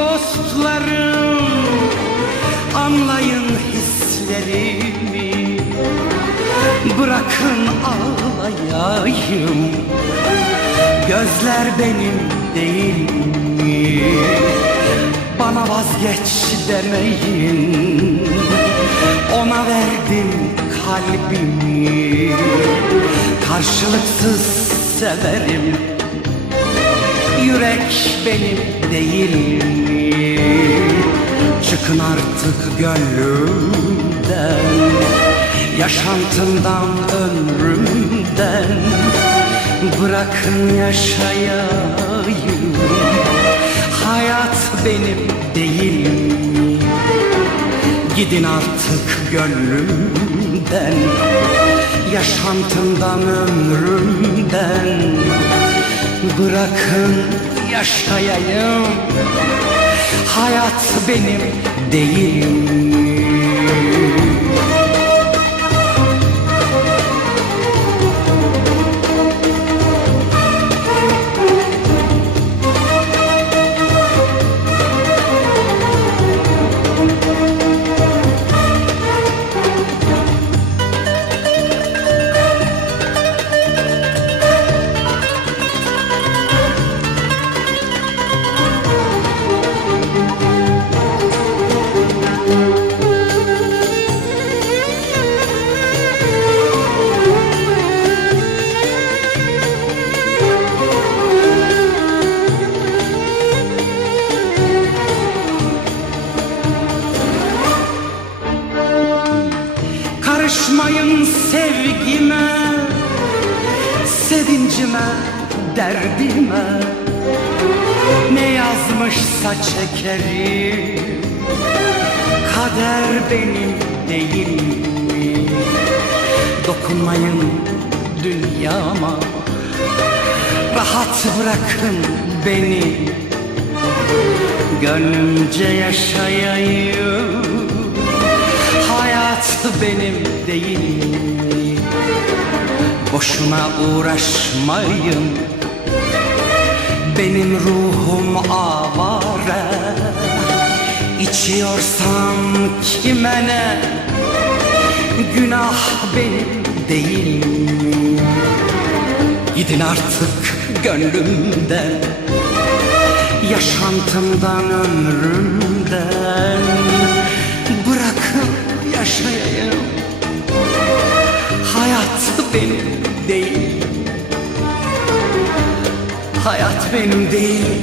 dostlarım Anlayın hislerimi. Bırakın ağlayayım Gözler benim değil mi? Bana vazgeç demeyin Ona verdim kalbimi. Karşılıksız severim Yürek benim değil mi? Çıkın artık gönlümden Yaşantımdan, ömrümden Bırakın yaşayayım Hayat benim değil mi? Gidin artık gönlümden Yaşantımdan, ömrümden Bırakın yaşayayım Hayat benim değil mi? Karışmayın sevgime Sevincime, derdime Ne yazmışsa çekerim Kader benim değil mi? Dokunmayın dünyama Rahat bırakın beni Gönlümce yaşayayım Benim değil. Boşuna uğraşmayın. Benim ruhum avare. İçiyorsam kime ne? Günah benim değil. Gidin artık gönlümden Yaşantımdan, ömrümden yaşayayım. Hayat benim değil. Hayat benim değil.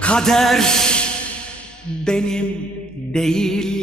Kader benim değil